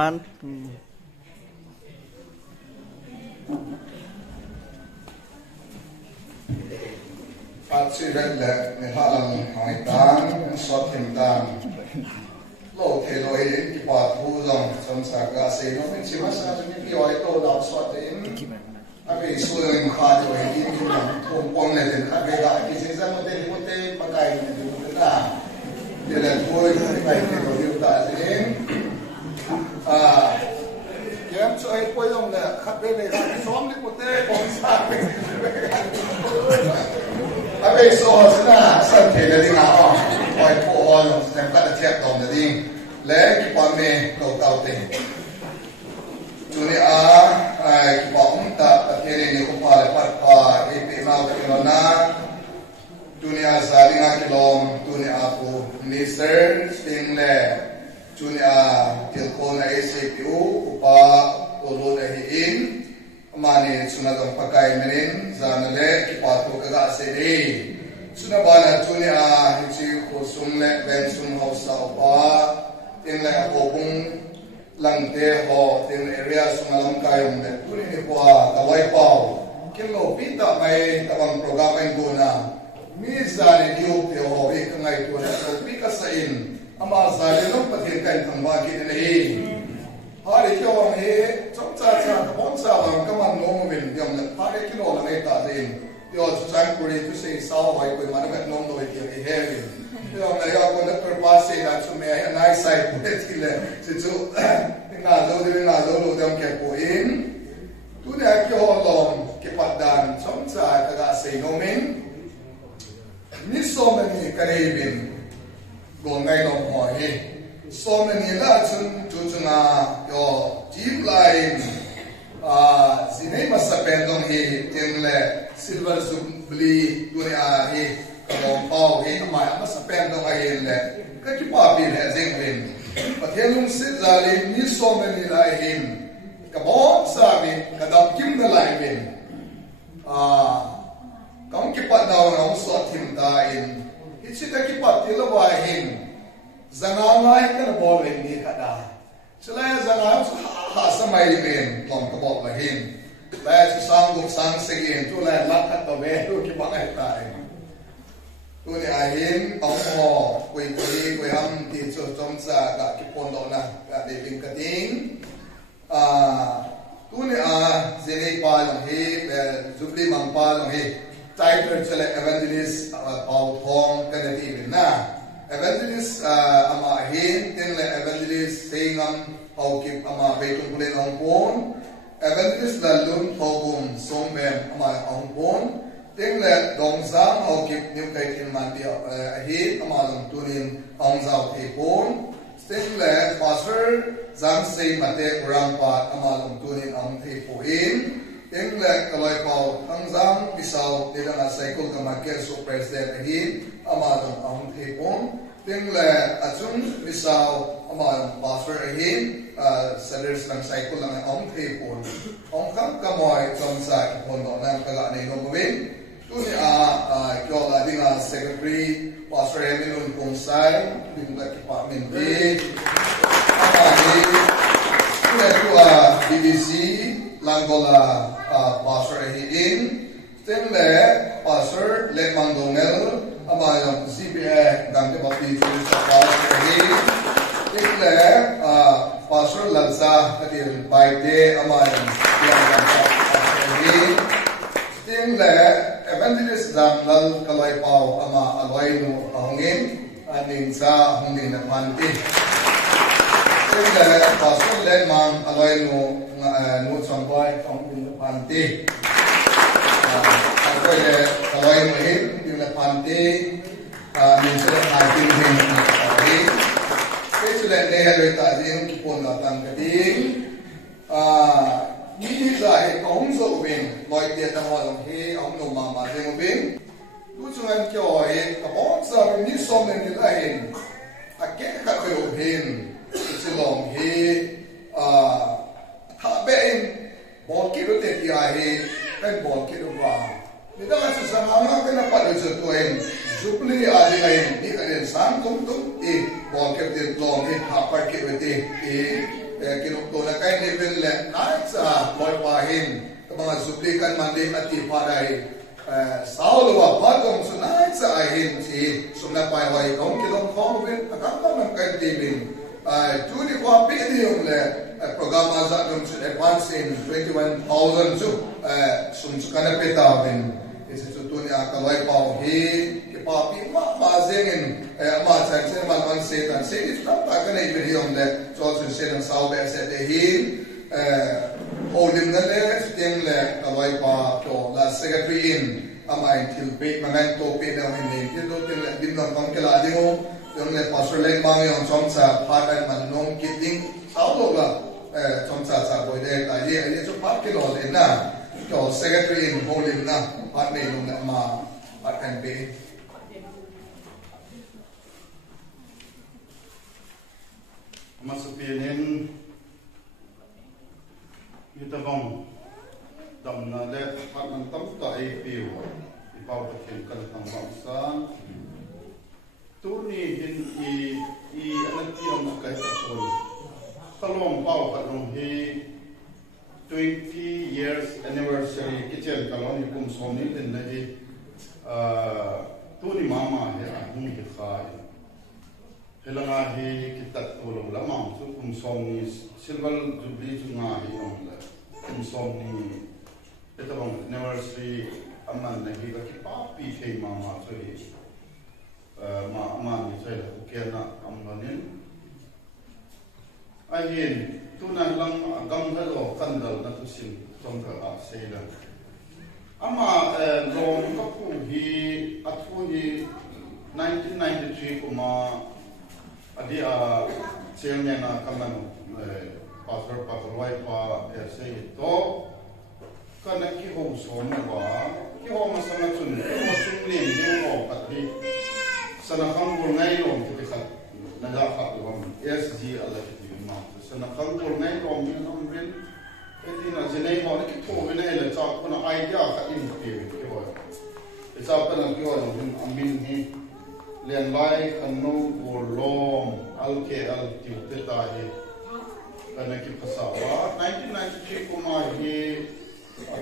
one. At si Redle, ni halang hangitan, swat himtan. Lo te lo hi kipat huzong samsa ka se no min si masa ni pioi to da swat in. Abi sulang kha jo hi in ki nam thong pong le den abi da ki se sa mo te mo te pakai ni du ta. Dia le poi kai te lo yu ta sin. Em cho ai quay lòng nè khát bên này là xóm đi một tê còn xa bên à bây giờ sẽ là sân thể là đi nào quay phố hòn xem các cái thiệp đồng là đi lẽ cái quan mê cầu tàu tỉnh chú này cái bóng ta thế này nếu không phải là phát qua cái bị mau cái nó na chú này gia đình cái lom chú này phụ minister tiếng lệ chú này tiểu con này CPU upa ulu dahi in mani suna dong pakai menin zanale kipatu kaga sedi suna bana chú này hichi kusum le ben sum hausa upa tin le apobung langte ho tin area sumalam kayong le chú này kwa kawai pau kilo pita mai tabang program ang guna mizani diu pio ho ikangai tu na so pika sa in ama zali no pathin kan thangwa ki nei hari kyo ang he chok cha cha ka bon sa bang ka man no min yam na pare kilo la nei ta din yo chuan kuri tu sei sao vai koi man ga nom doi ti he he yo na yo ko na per pa sei na chu me nai sai pu ti le chu nga zo lo dam ke po in tu ne ki ho lom ke pat dan chom cha ka ga sei no min ni so many karibin go ngai no ho he so many la chun nga yo deep line zinai masapen dong he tengle silver zubli dunia he kalong pau he mai masapen dong he le ka ki pa bil he zenglen pathelung sit zalim ni so many la him ka bon sabi ka dam kim da lai ben kaung ki pat daw na so tim da in ichi ka ki pat tilo wa him zanga ngai ka bol wen ni kada sila zanga ha samai ben long ka bol la him la si sang guk sang segin tu la lakat to be tu ki ba ai tai tu ni ahin ong ho koi ham ti cho chom sa ka ki pon do na ka de bing ka ting tu ni zene pa long he zubli mang pa long he title chale evangelist pau thong ka de ti na evangelist ama hin tin le evangelist singam pau ki ama beitung le long pon evangelist la lum thobum somem ama ong pon tin le dong sam au ki nim kai tin man bi hi ama long tunin ong zau te pon tin le pastor zam sei mate kurang pa ama long tunin ong te po in tin le kaloi pau thang zam bisau de dang cycle ka market so president hi ama long ong te pon tin le achun bisau ama pastor hi sellers lang cycle lang ong te pon ong kham ka moi chom sa pon do nam ka ga nei no win tu ni kyo la ding secretary pastor Emilun Kungsai ding la department di ama ni tu BBC langgola pastor hi in tin le pastor Le Mandongel ama yung CBA gamte ba pi sa pastor hi tin le pastor Lanza katil baite ama yung pastor hi tin le evangelist Damlal kalay pau ama alway no ahongin aning sa hongin na panti tin le pastor Lemang alway no chambay hongin na panti ako le kalay mo hin yung na panti minsan na ating hin na panti kaya le nehaloy tayo kipon na tangkating ni zai kong zo win loi tie ta ho long he ong no ma ma de mo bin tu chuan kyo he ka bon sa ni som ne ni lai hin a ke ka ko hin chi long he ha be in bon ki ro te ti a he ben bon ki ro wa ni da ma sa ma ma ka na pa de zo to en jupli a de lai ni ka den sam tum e bon ke de long he ha pa ki ro te kinuk to na kay level le na sa boy pahin ka mga suplikan mandi ati paray saulo wa patong so na sa ahin si sumna pa wai kong kilong kong win akang man kay tibin tuni kwa pidi yung le programa sa dum sa advance in 21,000 so sumsukana petawin isa tuni akalay pa hi papi ma zengin ma chan chen man man setan se it ta ka nei be yom le so so se dan sao be se de hi olim na le steng le kalai pa to la secretary in amai til be memento pe da hin ne ti do tin le dim nam kam ke la dingo yong le pastor le mang yong chom sa phadan man nong kiting sao lo ga chom sa boy de ta ye so pa ke lo le na to secretary in olim na pat nei nong ma pat kan be Masupinin itabang dam na le at ng tamta ay piw ipaw patin kalatang mamsan tuni hin i anatiyang na kahit apoy talong paw katong hi 20 years anniversary kitchen kalong yung kumsonin din na hi tuni mama hi ahong hikay Helanga hi kita tulong lamang so kumsom ni silver jubilee nga hi on la kumsom ni ito bang anniversary aman na hi ki pa pi thei ma choi ma ni choi la kena ambanin ahin tunan lang gam ha lo kandal na tu sin tong ka a seila ama long ka pu hi athu hi 1993 kuma adia chairman na kamano pastor pakolwai pa sei to kana ki ho so na ba ki ho ma sana chun mo sung le ni ho ka ti sana kham bul ngai lom ti khat na da khat lom SG ala ti ma sana kham bul ngai lom ni nam rin eti na jenei ho ni ki tho ni le cha ko na idea ka in ti ki ho e cha pa na ki ho ni amin ni len lai kan no bul lom al ke al ti te ta hi kana ki pasawa 1993 ko ma hi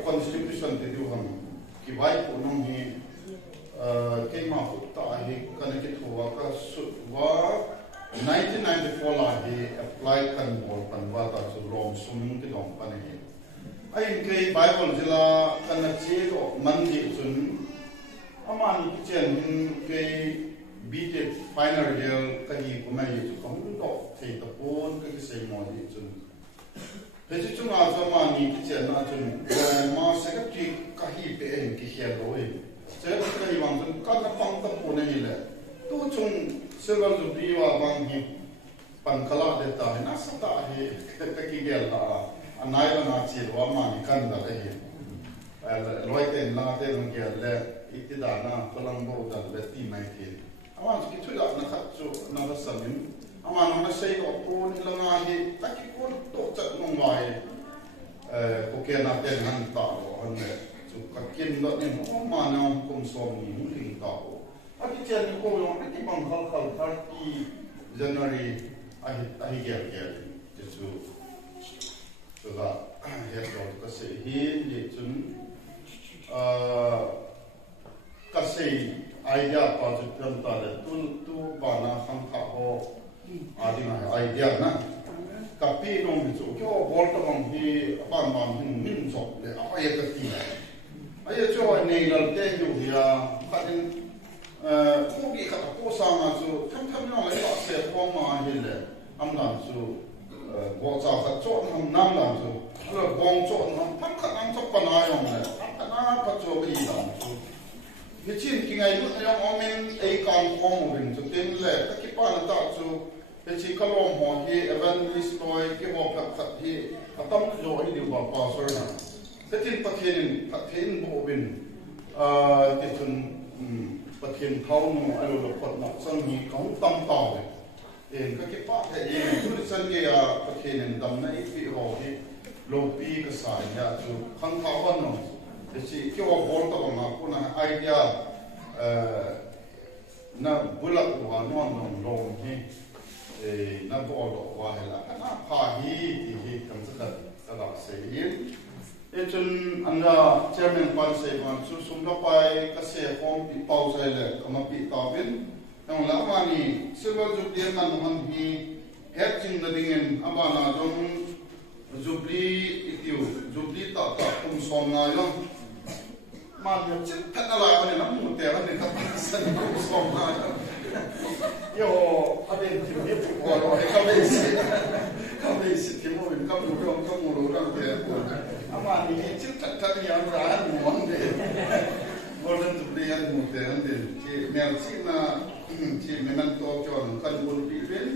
constitution te du ham ki vai ko nong hi ke ma hutta hi kana ki thowa ka su wa 1994 la hi apply kan bol pan wa ta su rom sum ki dong pan hi ai ke bible jila kana che ro man di sun aman ki chen ke BT final year ka hi ko mai chu kom do thei ta pon ka ki sei mo di chun Hezi chung a zama ni ki chen na chun ma secretary ka hi pe en ki hia loi secretary ka hi wang chun ka na pang ta pu na hi le tu chung silver jubilee wa bang hi pan kala de ta na sa ta hi ka ki gel ta anai na chi wa ma ni kan da hi loi ten la te ng gel le iti da na palang bo da le ti mai ki awan ki thu da na khat chu na da samin aman na sei ko pun langa hi taki ko to chat nong mai ko ke na ten han ta lo han le chu ka kin do ni mo ma na kum som ni ling ta lo aki chen ni ko lo ki bang khal khal 30 January ahi gel chu chu da he so ka se hi ni chun ka sei idea pa chu tam ta le tu ba na kham kha ho adi na idea na kapi nong bi chu kyo bol ta bang hi ban ban min so le ai ka ti ai chu nei lal te yu ya khatin ko gi kha ko sa ma chu tham tham na le ba se ko ma hi le am dan chu bo cha kha cho nam nam dan chu lo bong cho nam phak kha nam chok pa na yong le na pa cho bi dan chu ni chin ki ngai lu yong omen ei kan ko mo bin chu tin le ka ki pa na ta chu Hezi kalom ho hi evangelist toy ki ho khat hi atam jo hi di ba pastor na tetin pathin bo bin titun pathin thau no alo lo pat na sang hi kong tam taw en ka ki pa the ye tu san ge ya pathin dam na I pi ho hi lo pi ka sa ya chu khang thaw ban no hezi ki ho bol ta ma ko na idea na bulak wa no lo hi na bo lo wa hela na pa hi ti hi kam sa ka la se yin e chun anda chairman pan se ban chu sum la pai ka se hom pi pau sai le kama pi ta bin nong la ma ni silver jubilee na han hi het chin da dingen amana dong jubilee itiu jubilee ta kum som na yo ma ni chin ta la ni na mu te ra ni ka pa sa ni kum som na yo aben ti ni ko lo e ka be si ti mo in ka lu ka mo lo ra te ko ama ni chin ta ta ni an ra mo mon de golden jubilee an mo te an de ti mel si na ti menan to chon kan bun pi ben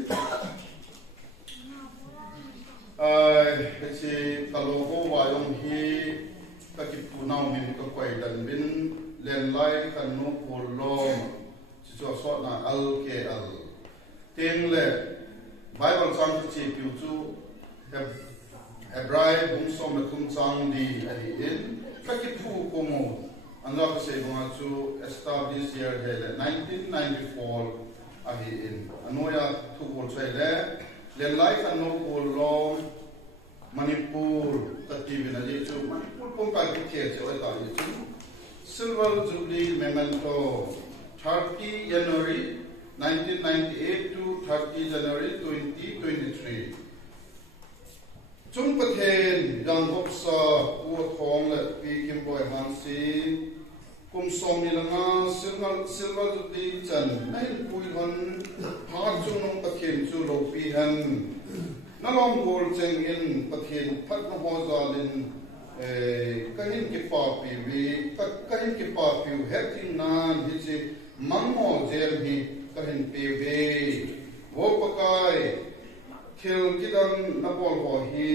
si kalo ko wa yong hi ka ki punau min ka kwai dan bin len lai kan no ko lo cho so na al ke al ten le bible sang chi piu chu hebrai bung som le kum sang di ai in ka ki pu ko mo an la se mo chu established year he 1994 ai in anoya thu ko chai le lai kan no ko lo Manipur ka ti na le chu Manipur pom pa ki che che ta le chu silver jubilee memento 30 January 1998 to 30 January 2023. Chung pathen yang hopsa u thong le pi kim boy han si kum som ni langa silver di chan nai pui hon ha chu nong pathian chu lo pi han na long gol cheng in pathian phat na ho zalin kahin ki pa pi vi kahin ki pa pi hecting nan hi chi mango jem hi kahin pi ve wo pakai khil kidang na bol ho hi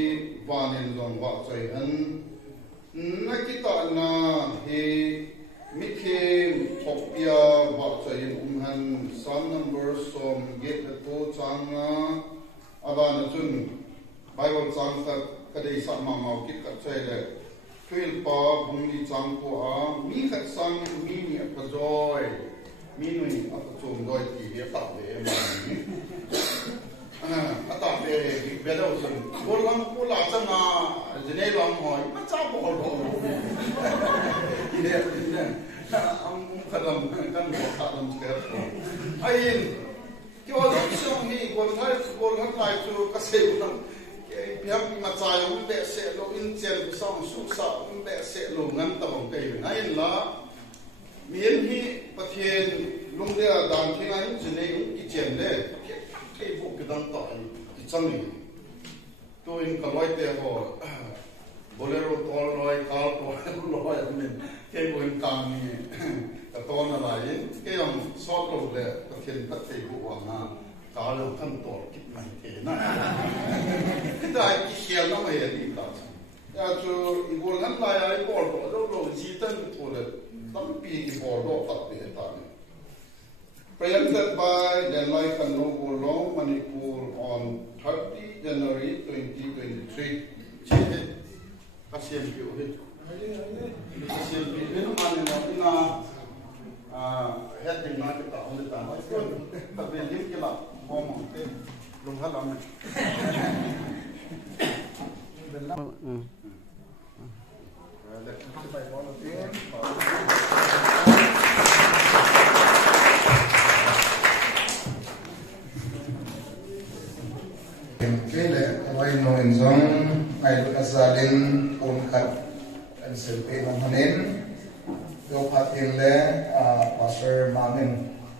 vanin zong wa choi an na kita na hi mikhe popia wa choi han son number som get to changa abana chun bible chang ta kadai sa ma mau kit ka chai le twil pa bungli chang ko a mi khat sang mi ni ka joy mi nui a ka chom doi ti he pa le ma ana ata be be da usun bol lang ko la changa jene long hoi ma cha bol lo ide am khadam kan ko khadam ke ai kyo lo song ni gol thai chu ka se na piam ma chai um be se lo in chen song su sa um be se lo ngam ta bong kai ngai la mien hi pathian lung de dan thi ngai jene ki chen le cái vụ cái đăng tải thì chân này tôi in cả loại tiền hồ bolero to loại car to loại mình cái vụ in càng này cái to là lại cái dòng short road là cái thiên tất thầy vụ hoàng à cả lòng thân to kịp này thế na cái đại cái xe nó mới đi ta ya cho ibu ngăn lại ai bỏ đâu đâu chỉ tên cái thôi là tấm pi cái bỏ đâu tập để ta Presented by Denlai Kanogo Long, Manipur on 30 January 2023. Chile, Asian Pio. Asian Pio, Manina, heading market on the time. But we live in a home. Long Halam. Kele awai no inzong ai lu azalin un khat an selpe long hanen do phatin le pastor mamen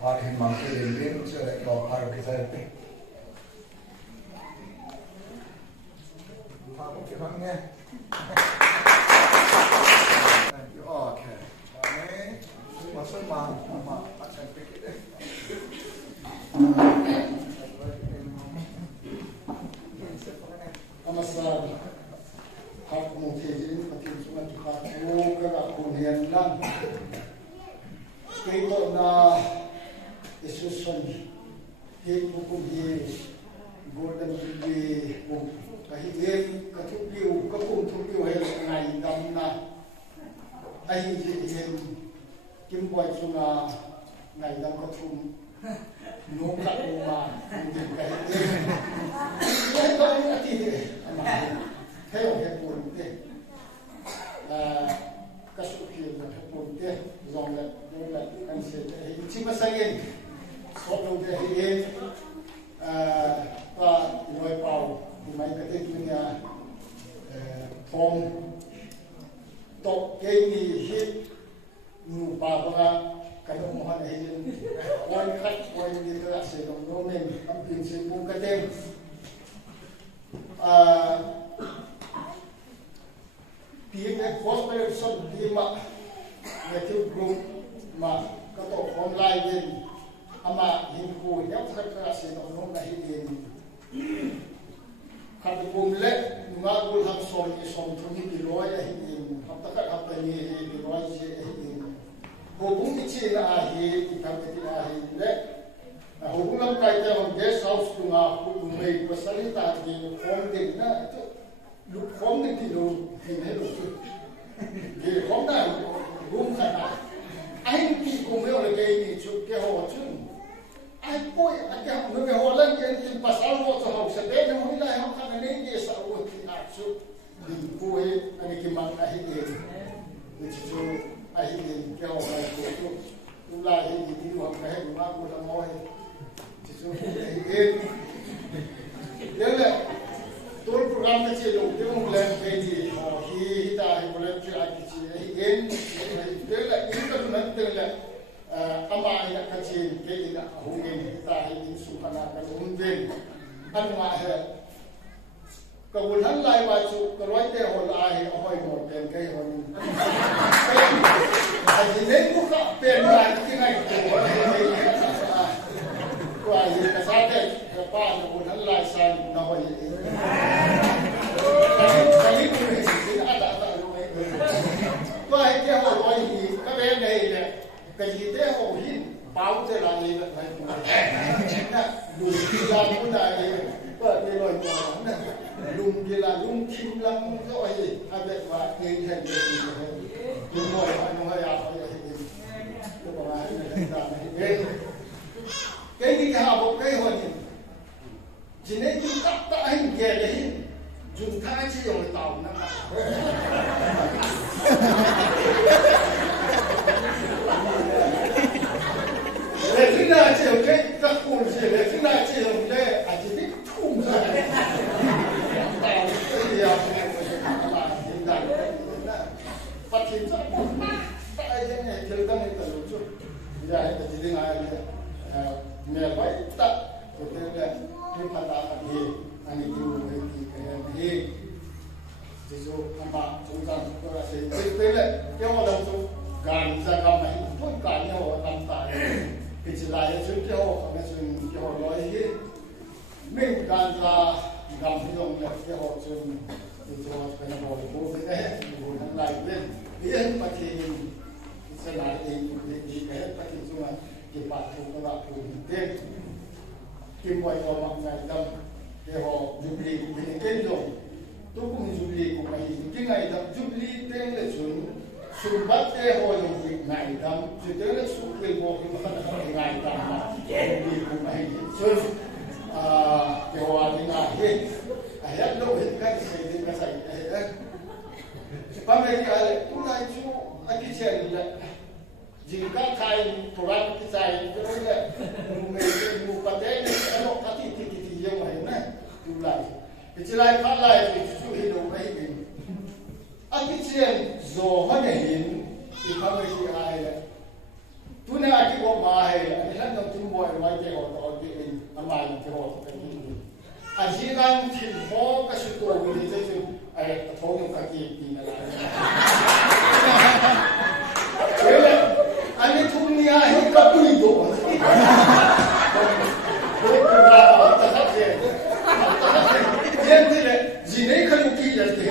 phathin mang ke din so le do par ke sai pe pa ko ke bang ne thank you okay amen pastor ma asan pe ke Namaskar. Hak mungkin patin sungai tuhan tu kerana kuliah nan. Kita na Yesus sendiri. Kita buku di golden di kahiran katupiu kapuntupiu ngai damna. Ahi jihen kimboy sunga ngai dam katum. Nuka rumah mungkin kahiran. Kita ini theo hệ buồn thế các sự kiện là hệ buồn thế dòng là đây là anh sẽ hình chính mà sang yên số đầu thế hình và nói bảo thì mấy cái thứ như phong tổ cái gì hết nụ bà và cái đó mà này hình quan khách quan như thế là sẽ đồng đô mình âm tiền sẽ buông cái tên tiếng cái gospel song đi mà người tiêu group mà các tổ online bên ama hình hồi nhóc các cái sẽ đồng nông là hình khát bùm lệ ngã bùn ham song như song trong những cái lối là hình học tất cả học cái gì cái lối gì hình hồ bún cái gì là hình thì thằng cái là hình lệ hồ bún làm cái cho ông guest house của ngà của người của salita thì phong định na lúc phong định thì đồ hình hết rồi thì phong nào cũng khả năng anh thì cũng biết là cái gì chụp cái hồ chứ anh coi anh cái người hồ lên cái thì pasal hồ cho học sẽ biết nhưng mà lại học khả năng này cái sao thì áp chụp thì coi anh cái mang này thì chụp anh cái hồ này chụp lúc lại thì đi học cái mà cũng là mỏi chụp cái đấy là tôi program này chỉ dùng cái một lần cái gì họ khi ta hay một lần chỉ ai chỉ hiện đấy là những cái ama ina kachin ke ina hungin ta in sukana ka umben anwa he kawul han lai wa chu karoi te hol a he hoi mo pen kai hon ai ne ku ka pen la ki ngai ko ai ka sa te pa no han lai san na hoi ai ku ni si ada lo ai ko ai ke ho hoi ka be nei le cái gì thế họ hin báo thế là gì vậy phải na đủ là cũng là cái lời của nó lùng thì là lùng kim lắm rồi hay vậy và cái thành cái gì lùng rồi nó hay à cái gì cái học cái hồi chỉ nên chúng ta anh kia đấy dùng thái chỉ dùng tàu nó để khi nào chịu cái các cụ chỉ để khi nào chịu cái chỉ biết thùng ra tàu cái gì à là hiện đại phát triển rất tại cái này chơi tăng lên từ chút giờ thì chỉ đến ngày mẹ phải tập rồi thế là cái phần đá phần gì anh ấy chịu cái gì ví dụ mà chúng ta có là sẽ thế là cái hoạt động chúng càng ra càng mạnh thôi cả nhau làm tại cái chỉ là những cái họ những cái họ nói gì mình càng là làm cái dòng là cái họ chúng cho cái họ cố cái này họ lại lên cái mà thì sẽ lại thì cái mà thì chúng là cái bạn chúng ta làm cùng tên kim quay vào mặt ngày tâm cái họ dùng đi những cái dòng tôi cũng dùng đi của cái ngày tâm dùng đi tên là xuống xuống bắt cái họ dùng việc ngày tâm chỉ tới là xuống cái bộ cái mà ngày tâm là đi của mày xuống cái họ thì ngày hết lâu hết cái gì thì cái gì đấy ba mấy cái tôi nói chú anh cái chuyện là chỉ các thầy tổ chức cái thầy cái đó là mình bắt đấy nó có thì như vậy này tôi lại cái chỉ lại phát lại thì chú hiểu đâu đấy anh cái chuyện rồi mà để hiện thì không phải gì ai là tôi nói cái bộ bài anh làm trong trung bộ ngoài cái họ tạo cái anh làm cái họ cái gì anh chỉ làm thì họ cái sự tôi cái gì chứ ai thấu những cái gì thì là anh ấy thung nia hết cả tùy độ Gente, ginei canuquilha de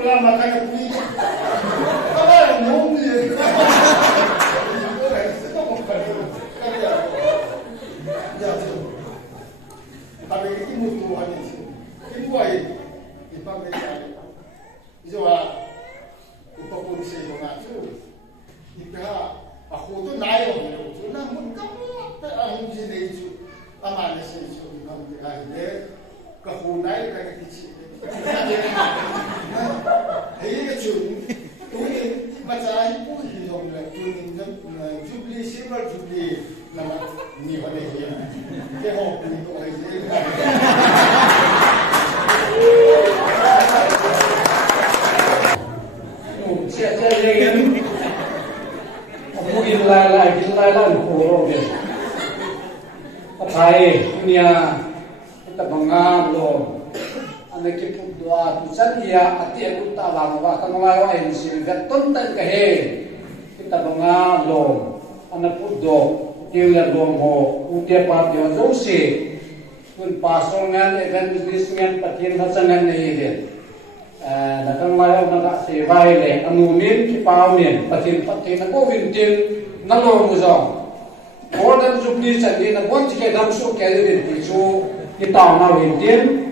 programa cara comigo. Agora não me. Tapi itu mutu ada sih. Ini buat ini pakai itu upapun sih orang tu. Ipah aku tu naik orang tu, namun kamu ang jenis itu aman sih itu kamu ada kahunai kan kecil. Hei kecil, tu ni macam ibu hidup lah, tu ni jubli silver jubli nama ni mana dia, dia hobi tu aja. Siapa yang mungkin lagi kurang deh. Apa dunia kita mengambil anak kita doa tujuan ia hati aku tak lama kan mengawa ini sih betul dan kehe kita mengambil anak pudo dia domo utia parti azosi pun pasongan event bisnisnya patin hasangan ini deh. Nakang mayaw na si Vaile anunin kipawin patin na ko vintin nalo mo sa more than jubli sa din na bon tike damso kaya din so itaw na vintin